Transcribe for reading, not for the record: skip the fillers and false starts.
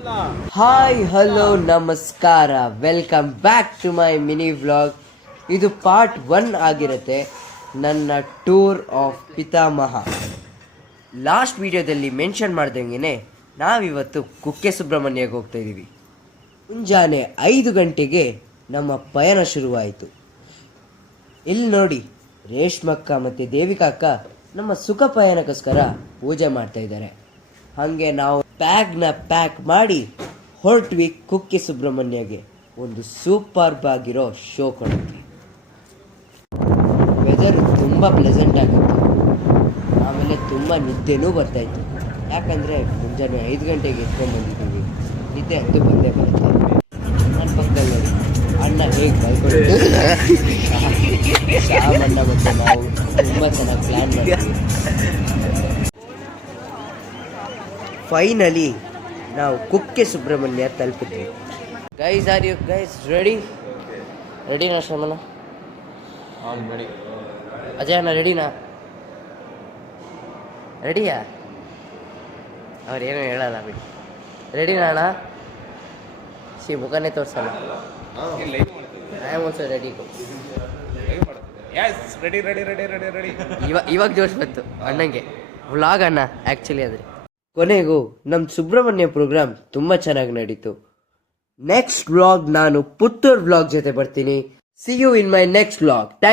Hi hello ನಮಸ್ಕಾರ, welcome back to my mini vlog. ಇದು part 1 ಆಗಿರುತ್ತೆ, ನನ್ನ ಟೂರ್ ಆಫ್ ಪಿತಾಮಹ. ಲಾಸ್ಟ್ ವಿಡಿಯೋದಲ್ಲಿ ಮೆನ್ಷನ್ ಮಾಡ್ದಂಗೆ ನಾವಿವತ್ತು ಕುಕ್ಕೆ ಸುಬ್ರಹ್ಮಣ್ಯಗೆ ಹೋಗ್ತಾ ಇದ್ದೀವಿ. ಮುಂಜಾನೆ 5 ಗಂಟೆಗೆ ನಮ್ಮ ಪಯಣ ಶುರುವಾಯಿತು. ಇಲ್ಲಿ ನೋಡಿ, ರೇಷ್ಮಕ್ಕ ಮತ್ತು ದೇವಿಕಾಕ್ಕ ನಮ್ಮ ಸುಖ ಪಯಣಕ್ಕೋಸ್ಕರ ಪೂಜೆ ಮಾಡ್ತಾ ಇದ್ದಾರೆ. ಹಾಗೆ ನಾವು ಬ್ಯಾಗ್ನ ಪ್ಯಾಕ್ ಮಾಡಿ ಹೊರಟ್ವಿ ಕುಕ್ಕೆ ಸುಬ್ರಹ್ಮಣ್ಯಗೆ. ಒಂದು ಸೂಪರ್ಬ್ ಆಗಿರೋ ಶೋ ಕೊಡ್ತೀವಿ. ವೆದರ್ ತುಂಬ ಪ್ಲೆಸೆಂಟ್ ಆಗಿತ್ತು. ಆಮೇಲೆ ತುಂಬ ನಿದ್ದೆನೂ ಬರ್ತಾಯಿತ್ತು. ಯಾಕಂದರೆ ಮುಂಜಾನೆ 5 ಗಂಟೆಗೆ ಎತ್ಕೊಂಡು ಬಂದಿದ್ದೀವಿ. ನಿದ್ದೆ ಅಂತೂ ಬಂದೇ ಬರುತ್ತೆ. ನನ್ನ ಪಕ್ಕದಲ್ಲಿ ನೋಡಿ ಅಣ್ಣ ಹೇಗೆ ಬೈಕೊಂಡು ಶ್ಯಾಮ್ ಅಣ್ಣ ಮತ್ತು ನಾವು ತುಂಬ ಚೆನ್ನಾಗಿ ಪ್ಲ್ಯಾನ್ ಮಾಡಿದ್ವಿ. ಫೈನಲಿ ನಾವು ಕುಕ್ಕೆ ಸುಬ್ರಹ್ಮಣ್ಯ ತಲುಪಿದ್ವಿ. ಗೈಸ್, ಆರ್ ಯು ಗೈಸ್ ರೆಡಿನಾ? ಶ್ರಮಣ ಅಜಯ್ ಅಣ್ಣ ರೆಡಿನಾ? ರೆಡಿಯಾ? ಅವ್ರೇನು ಹೇಳಲ್ಲ ಬಿಡಿ. ರೆಡಿನಾ ಅಣ್ಣ? ಮುಖನೇ ತೋರಿಸಲ್ಲ. I am also ready. ಇವಾಗ ಜೋಶ್ ಬಂತು ಅಣ್ಣಂಗೆ. ವ್ಲಾಗ್ ಅಣ್ಣ ಆ್ಯಕ್ಚುಲಿ ಆದರೆ ಕೊನೆಗೂ ನಮ್ಮ ಸುಬ್ರಹ್ಮಣ್ಯ ಪ್ರೋಗ್ರಾಮ್ ತುಂಬ ಚೆನ್ನಾಗಿ ನಡೀತು. ನೆಕ್ಸ್ಟ್ ವ್ಲಾಗ್ ನಾನು ಪುತ್ತೂರ್ ವ್ಲಾಗ್ ಜೊತೆ ಬರ್ತೀನಿ. See you in my next vlog.